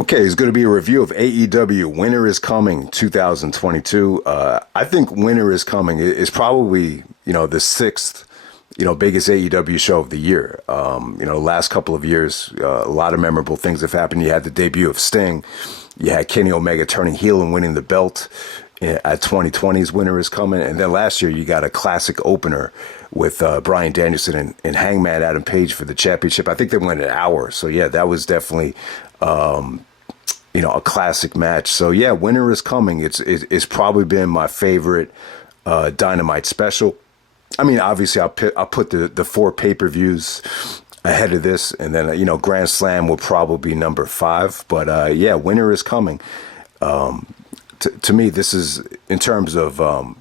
Okay, it's going to be a review of AEW Winter is Coming 2022. I think Winter is Coming is probably, the sixth, biggest AEW show of the year. Last couple of years, a lot of memorable things have happened. You had the debut of Sting. You had Kenny Omega turning heel and winning the belt at 2020's Winter is Coming. And then last year, you got a classic opener with Bryan Danielson and Hangman Adam Page for the championship. I think they went an hour. So, yeah, that was definitely a classic match. So yeah, Winter is Coming. It's probably been my favorite Dynamite special. I mean, obviously I'll put the four pay-per-views ahead of this, and then Grand Slam will probably be number 5. But yeah, Winter is Coming. To me, this is in terms of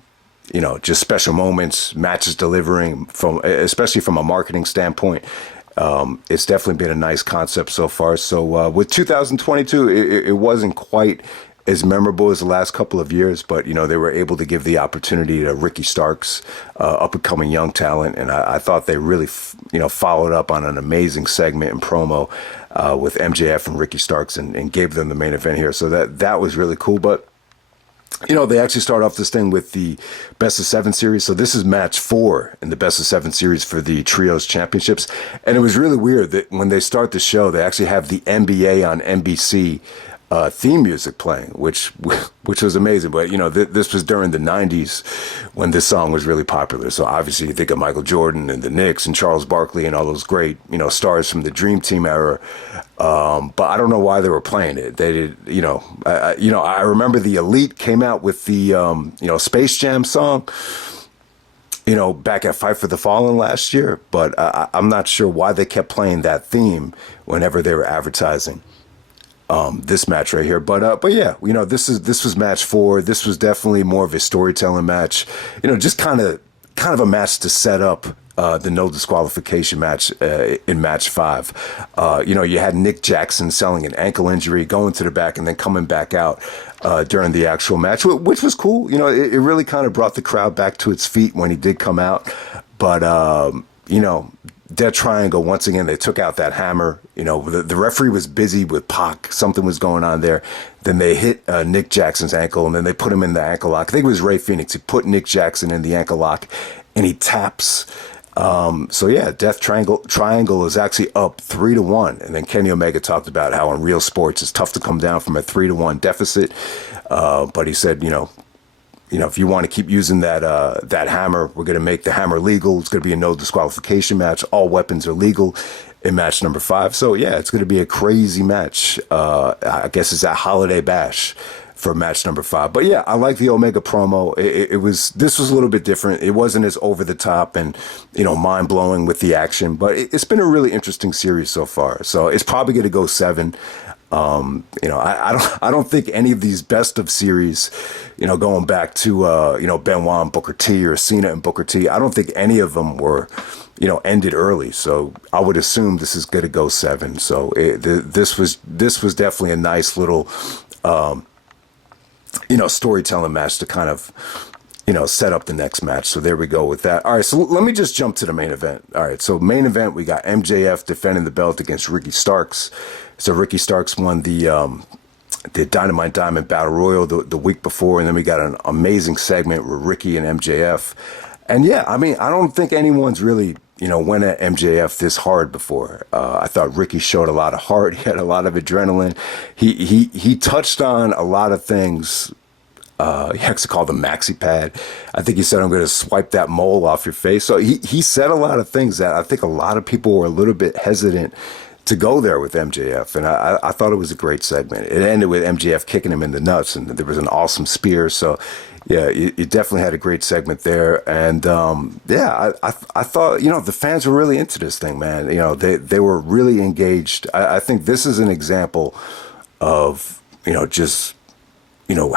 just special moments, matches delivering especially from a marketing standpoint. It's definitely been a nice concept so far. So with 2022, it wasn't quite as memorable as the last couple of years, but they were able to give the opportunity to Ricky Starks, up and coming young talent, and I thought they really followed up on an amazing segment and promo with MJF and Ricky Starks and gave them the main event here. So that was really cool, but. They actually start off this thing with the best of 7 series. So this is match 4 in the best of 7 series for the Trios Championships. And it was really weird that when they start the show, they actually have the NBA on NBC theme music playing, which was amazing. But, this was during the 90s when this song was really popular. So obviously you think of Michael Jordan and the Knicks and Charles Barkley and all those great, stars from the Dream Team era. But I don't know why they were playing it. They did, I remember the Elite came out with the, Space Jam song, back at Fight for the Fallen last year. But I'm not sure why they kept playing that theme whenever they were advertising this match right here. But yeah, this was match 4. This was definitely more of a storytelling match, just kind of a match to set up the no disqualification match in match 5. You had Nick Jackson selling an ankle injury, going to the back and then coming back out during the actual match, which was cool. It really kind of brought the crowd back to its feet when he did come out. But, Death Triangle, once again, they took out that hammer. The referee was busy with Pac. Something was going on there. Then they hit Nick Jackson's ankle, and then they put him in the ankle lock. I think it was Ray Phoenix. He put Nick Jackson in the ankle lock, and he taps. So yeah, Death Triangle is actually up 3-1. And then Kenny Omega talked about how in real sports it's tough to come down from a 3-1 deficit. But he said, if you want to keep using that hammer, we're going to make the hammer legal. It's going to be a no disqualification match. All weapons are legal in match number 5. So yeah, it's going to be a crazy match. I guess it's at Holiday Bash for match number 5. But yeah, I like the Omega promo. This was a little bit different. It wasn't as over the top and, mind blowing with the action, but it's been a really interesting series so far. So it's probably going to go 7. I don't think any of these best of series, going back to, Benoit and Booker T or Cena and Booker T, I don't think any of them were, ended early. So I would assume this is going to go 7. So this was definitely a nice little, storytelling match to kind of, set up the next match. So there we go with that. All right, so let me just jump to the main event. All right, so main event, we got MJF defending the belt against Ricky Starks. So Ricky Starks won the Dynamite Diamond Battle Royal the week before, and then we got an amazing segment with Ricky and MJF. And yeah, I mean, I don't think anyone's really, went at MJF this hard before. I thought Ricky showed a lot of heart. He had a lot of adrenaline. He touched on a lot of things. He actually called the maxi pad. I think he said, I'm going to swipe that mole off your face. So he said a lot of things that I think a lot of people were a little bit hesitant to go there with MJF. And I thought it was a great segment. It ended with MJF kicking him in the nuts, and there was an awesome spear. So yeah, you definitely had a great segment there. And yeah, I thought, the fans were really into this thing, man. They were really engaged. I think this is an example of, just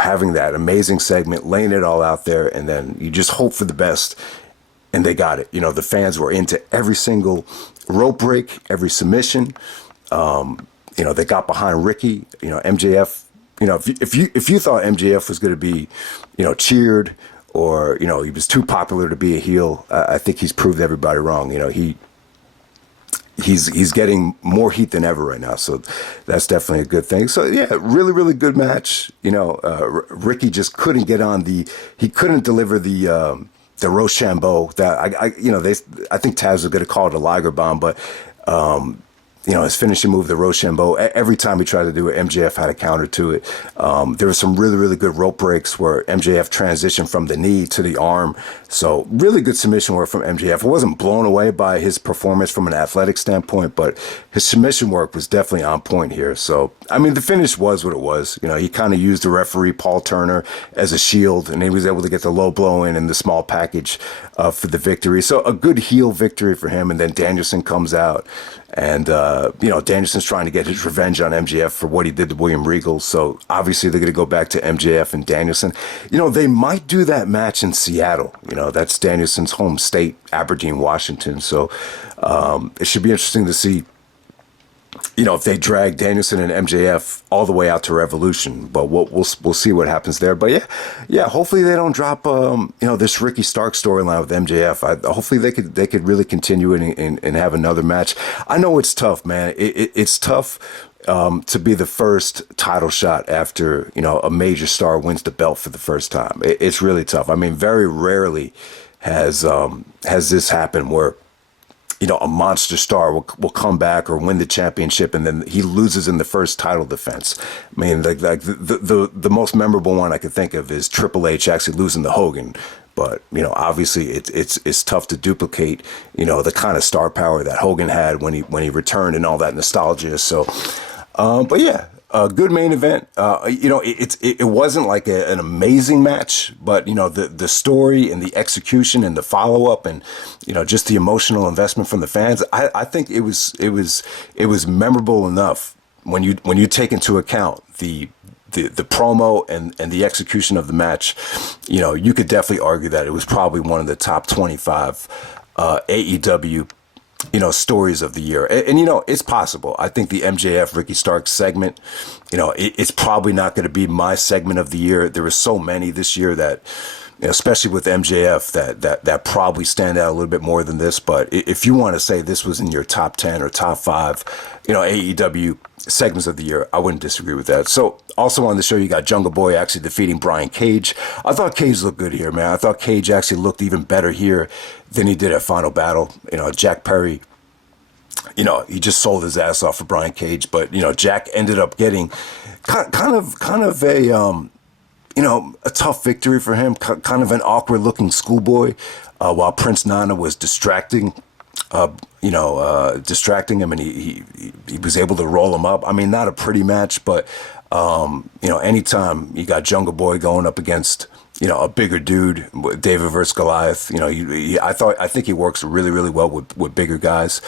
having that amazing segment, laying it all out there, and then you just hope for the best. And they got it. The fans were into every single rope break, every submission. They got behind Ricky. MJF. If you thought MJF was going to be, cheered, or he was too popular to be a heel, I think he's proved everybody wrong. he's getting more heat than ever right now, so that's definitely a good thing. So yeah, really really good match. Ricky just couldn't get on he couldn't deliver the Rochambeau that I think Taz was going to call it a Liger bomb, but his finishing move, the Rochambeau, every time he tried to do it, MJF had a counter to it. There were some really, really good rope breaks where MJF transitioned from the knee to the arm. So really good submission work from MJF. I wasn't blown away by his performance from an athletic standpoint, but his submission work was definitely on point here. So, I mean, the finish was what it was. He kind of used the referee, Paul Turner, as a shield, and he was able to get the low blow in and the small package for the victory. So a good heel victory for him. And then Danielson comes out. And, Danielson's trying to get his revenge on MJF for what he did to William Regal. So obviously they're going to go back to MJF and Danielson. They might do that match in Seattle. That's Danielson's home state, Aberdeen, Washington. So it should be interesting to see, if they drag Danielson and MJF all the way out to Revolution. But we'll see what happens there. But yeah, hopefully they don't drop this Ricky Stark storyline with MJF. Hopefully they could really continue it and have another match. I know it's tough, man. It's tough to be the first title shot after a major star wins the belt for the first time. It's really tough. I mean, very rarely has this happened where a monster star will come back or win the championship and then he loses in the first title defense. I mean, like the most memorable one I could think of is Triple H actually losing to Hogan. But, obviously it's tough to duplicate, the kind of star power that Hogan had when he returned and all that nostalgia. So, but yeah. A good main event. It wasn't like an amazing match, but the story and the execution and the follow up and just the emotional investment from the fans. I think it was memorable enough when you take into account the promo and the execution of the match. You could definitely argue that it was probably one of the top 25 AEW stories of the year. And it's possible. I think the MJF Ricky Stark segment, it's probably not going to be my segment of the year. There were so many this year that, especially with MJF, that probably stand out a little bit more than this. But if you want to say this was in your top 10 or top 5, AEW segments of the year, I wouldn't disagree with that. So also on the show, you got Jungle Boy actually defeating Brian Cage. I thought Cage looked good here, man. I thought Cage actually looked even better here than he did at Final Battle. Jack Perry, he just sold his ass off for Brian Cage, but Jack ended up getting kind of a tough victory for him, kind of an awkward looking schoolboy, while Prince Nana was distracting him, and he was able to roll him up. I mean, not a pretty match, but anytime you got Jungle Boy going up against a bigger dude, David versus Goliath, I think he works really, really well with bigger guys.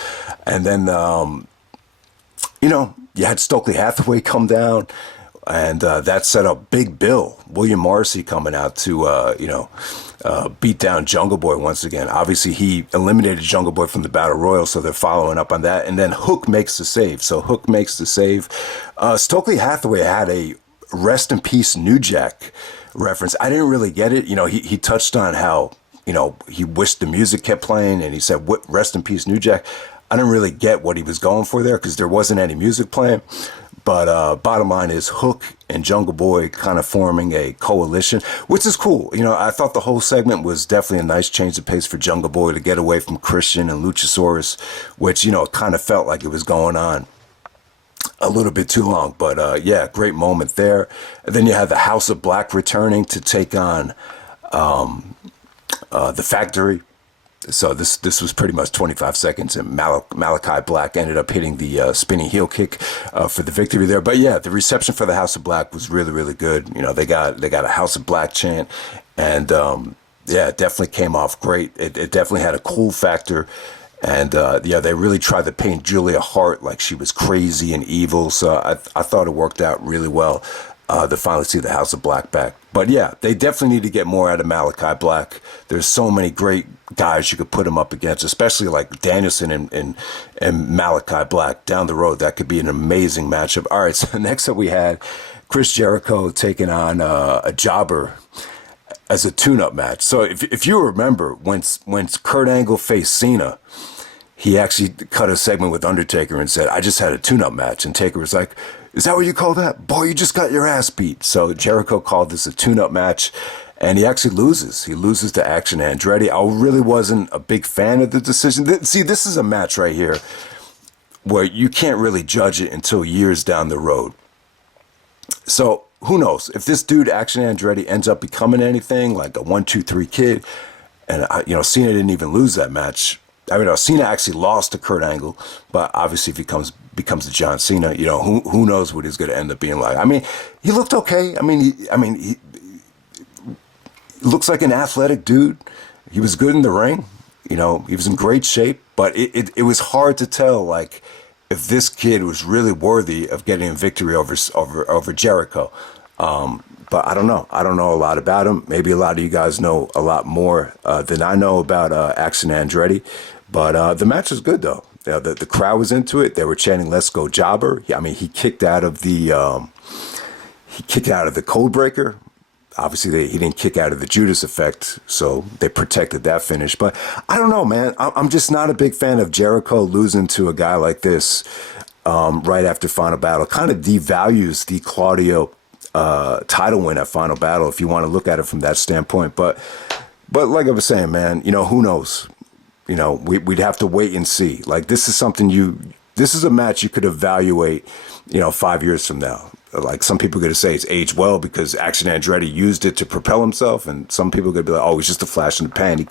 And then you had Stokely Hathaway come down. And that set up Big Bill, William Morrissey, coming out to, beat down Jungle Boy once again. Obviously, he eliminated Jungle Boy from the Battle Royal, so they're following up on that. And then Hook makes the save. So Hook makes the save. Stokely Hathaway had a Rest in Peace New Jack reference. I didn't really get it. He touched on how, he wished the music kept playing, and he said, "What, Rest in Peace New Jack?" I didn't really get what he was going for there because there wasn't any music playing. But bottom line is Hook and Jungle Boy kind of forming a coalition, which is cool. I thought the whole segment was definitely a nice change of pace for Jungle Boy to get away from Christian and Luchasaurus, which, kind of felt like it was going on a little bit too long. But yeah, great moment there. And then you had the House of Black returning to take on the Factory. So this was pretty much 25 seconds, and Malachi Black ended up hitting the spinning heel kick for the victory there. But yeah, the reception for the House of Black was really, really good. They got a House of Black chant, and yeah, it definitely came off great. It definitely had a cool factor. And yeah, they really tried to paint Julia Hart like she was crazy and evil. So I thought it worked out really well to finally see the House of Black back. But yeah, they definitely need to get more out of Malachi Black. There's so many great guys you could put him up against, especially like Danielson and Malachi Black down the road. That could be an amazing matchup. All right, so next up we had Chris Jericho taking on a jobber as a tune-up match. So if you remember, when Kurt Angle faced Cena, he actually cut a segment with Undertaker and said, "I just had a tune-up match," and Taker was like, "Is that what you call that? Boy, you just got your ass beat." So Jericho called this a tune-up match, and he actually loses. He loses to Action Andretti. I really wasn't a big fan of the decision. See, this is a match right here where you can't really judge it until years down the road. So who knows if this dude Action Andretti ends up becoming anything like a 1-2-3 kid, and Cena didn't even lose that match. I mean, Cena actually lost to Kurt Angle, but obviously if he becomes a John Cena, who knows what he's going to end up being like. I mean, he looked okay. He looks like an athletic dude. He was good in the ring. He was in great shape, but it was hard to tell, like, if this kid was really worthy of getting a victory over Jericho. But I don't know. I don't know a lot about him. Maybe a lot of you guys know a lot more than I know about Action Andretti. But the match was good, though. The crowd was into it. They were chanting "Let's go, Jobber." I mean, he kicked out of the code breaker. Obviously, he didn't kick out of the Judas effect, so they protected that finish. But I don't know, man. I'm just not a big fan of Jericho losing to a guy like this right after Final Battle. Kind of devalues the Claudio title win at Final Battle, if you want to look at it from that standpoint. But like I was saying, man, who knows? We'd have to wait and see. Like, this is a match you could evaluate, 5 years from now. Like, some people are going to say it's aged well because Action Andretti used it to propel himself, and some people are going to be like, oh, it's just a flash in the pan. He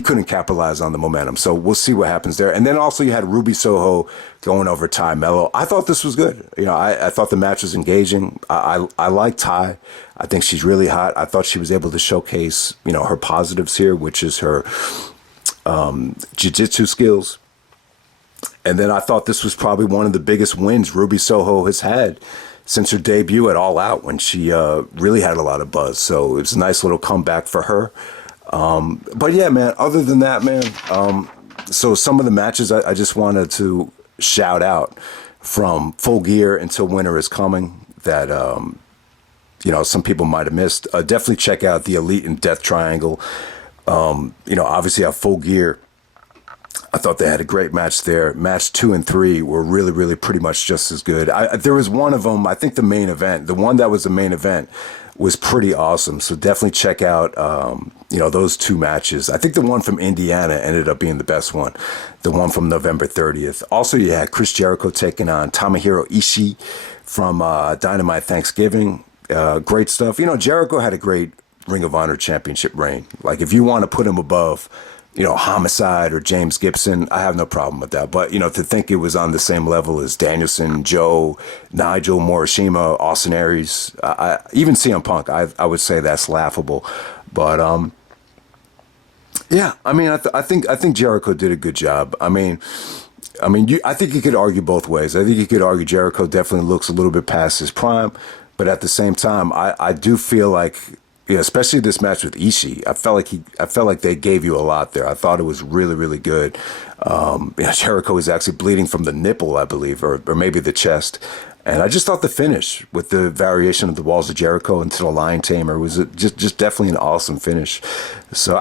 couldn't capitalize on the momentum. So we'll see what happens there. And then also you had Ruby Soho going over Ty Melo. I thought this was good. I thought the match was engaging. I like Ty. I think she's really hot. I thought she was able to showcase, her positives here, which is her jiu-jitsu skills. And then I thought this was probably one of the biggest wins Ruby Soho has had since her debut at All Out, when she really had a lot of buzz. So it was a nice little comeback for her. But yeah, man, other than that, man, so some of the matches I just wanted to shout out, from Full Gear until Winter is Coming, that, some people might have missed. Definitely check out the Elite and Death Triangle. Obviously at Full Gear, I thought they had a great match there. Match 2 and 3 were really, really pretty much just as good. There was one of them, I think the main event, the one that was the main event, was pretty awesome. So definitely check out, those two matches. I think the one from Indiana ended up being the best one, the one from November 30th. Also, you had Chris Jericho taking on Tomihiro Ishii from Dynamite Thanksgiving. Great stuff. Jericho had a great Ring of Honor championship reign. Like, if you want to put him above Homicide or James Gibson, I have no problem with that. But, to think it was on the same level as Danielson, Joe, Nigel, Morishima, Austin Aries, even CM Punk, I would say that's laughable. But, yeah, I think Jericho did a good job. I think you could argue both ways. I think you could argue Jericho definitely looks a little bit past his prime, but at the same time, I do feel like, especially this match with Ishii, I felt like they gave you a lot there. I thought it was really, really good. Jericho was actually bleeding from the nipple, I believe, or maybe the chest. And I just thought the finish with the variation of the Walls of Jericho into the Lion Tamer was just definitely an awesome finish. So,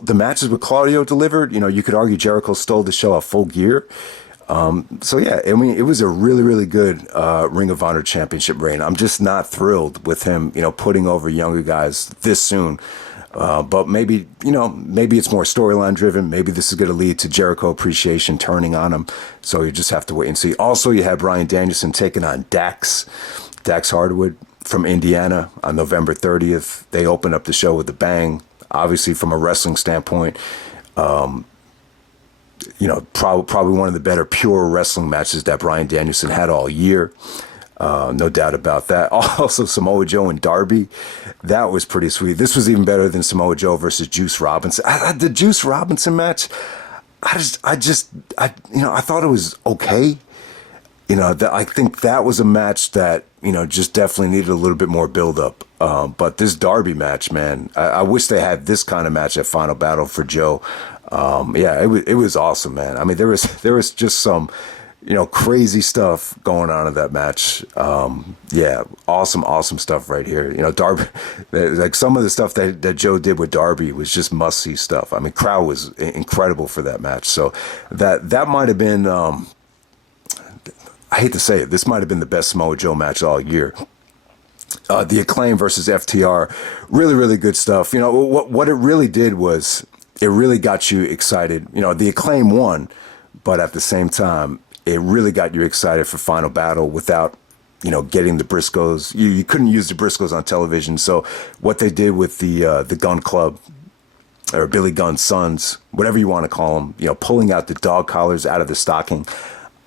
the matches with Claudio delivered. You could argue Jericho stole the show at Full Gear. So yeah, it was a really, really good Ring of Honor championship reign. I'm just not thrilled with him, putting over younger guys this soon. But maybe it's more storyline driven. Maybe this is going to lead to Jericho appreciation turning on him. So you just have to wait and see. Also, you had Bryan Danielson taking on Dax Hardwood from Indiana on November 30th. They opened up the show with a bang. Obviously, from a wrestling standpoint, probably one of the better pure wrestling matches that Bryan Danielson had all year. No doubt about that. Also, Samoa Joe and Darby, that was pretty sweet. This was even better than Samoa Joe versus Juice Robinson. The Juice Robinson match, I thought it was okay. I think that was a match that, just definitely needed a little bit more build-up. But this Darby match, man, I wish they had this kind of match at Final Battle for Joe. It was awesome, man. There was just some, crazy stuff going on in that match. Yeah, awesome stuff right here. Darby, like some of the stuff that Joe did with Darby was just must see stuff. I mean, crowd was incredible for that match. So that might have been, I hate to say it, this might have been the best Samoa Joe match all year. The Acclaim versus FTR, really good stuff. What it really did was it really got you excited. The Acclaim won, but at the same time, it really got you excited for Final Battle without, getting the Briscoes. You couldn't use the Briscoes on television. So what they did with the Gun Club, or Billy Gunn's sons, whatever you want to call them, pulling out the dog collars out of the stocking,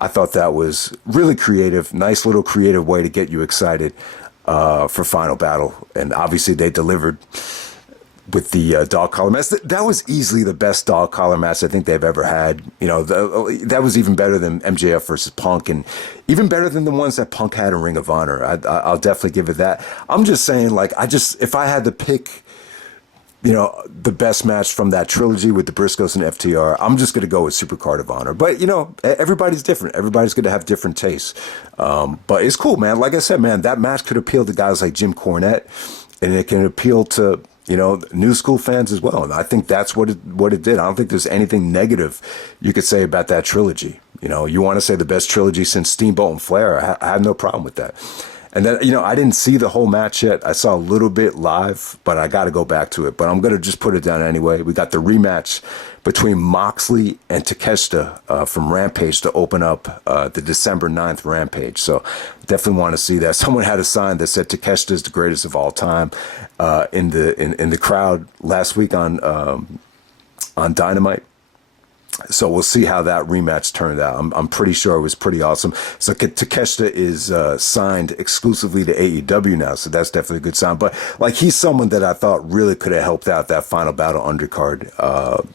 I thought that was really creative. Nice little creative way to get you excited for Final Battle. And obviously they delivered with the dog collar match. That was easily the best dog collar match I think they've ever had. That was even better than MJF versus Punk, and even better than the ones that Punk had in Ring of Honor. I'll definitely give it that. I'm just saying, if I had to pick, the best match from that trilogy with the Briscoes and FTR, I'm just going to go with Supercard of Honor. But, everybody's different. Everybody's going to have different tastes. But it's cool, man. Like I said, man, that match could appeal to guys like Jim Cornette, and it can appeal to, new school fans as well. And I think that's what it did. I don't think there's anything negative you could say about that trilogy. You want to say the best trilogy since Steamboat and Flair, I have no problem with that. And then, I didn't see the whole match yet. I saw a little bit live, but I got to go back to it. But I'm going to just put it down anyway. We got the rematch between Moxley and Takeshita from Rampage to open up the December 9th Rampage. So definitely want to see that. Someone had a sign that said Takeshita is the greatest of all time in the crowd last week on Dynamite. So we'll see how that rematch turned out. I'm pretty sure it was pretty awesome. So Takeshita is signed exclusively to AEW now, so that's definitely a good sign. But he's someone that I thought really could have helped out that Final Battle undercard,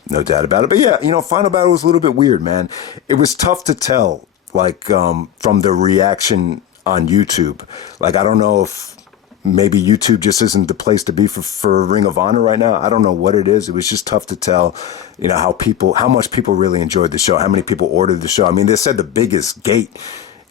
no doubt about it. But yeah, Final Battle was a little bit weird, man. It was tough to tell, from the reaction on YouTube. I don't know if maybe YouTube just isn't the place to be for Ring of Honor right now. I don't know what it is. It was just tough to tell, how much people really enjoyed the show, how many people ordered the show. I mean, they said the biggest gate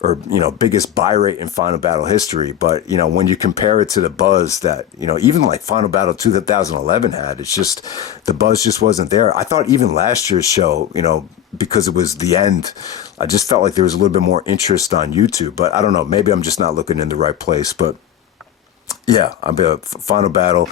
or, biggest buy rate in Final Battle history. But, when you compare it to the buzz that, even Final Battle 2011 had, it's just, the buzz just wasn't there. I thought even last year's show, because it was the end, I just felt like there was a little bit more interest on YouTube. But I don't know, maybe I'm just not looking in the right place. But yeah, Final Battle,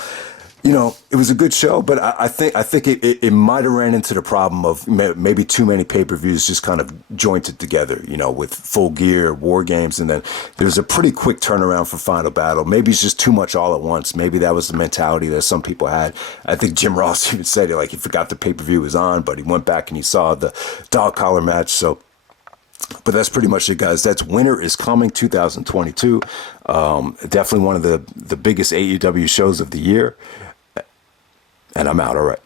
it was a good show, but I think it might have ran into the problem of maybe too many pay-per-views just kind of jointed together, with Full Gear, War Games, and then there's a pretty quick turnaround for Final Battle. Maybe it's just too much all at once. Maybe that was the mentality that some people had. I think Jim Ross even said it, he forgot the pay-per-view was on, but he went back and he saw the dog collar match, so... But that's pretty much it, guys. That's Winter is Coming 2022. Definitely one of the biggest AEW shows of the year. And I'm out. All right.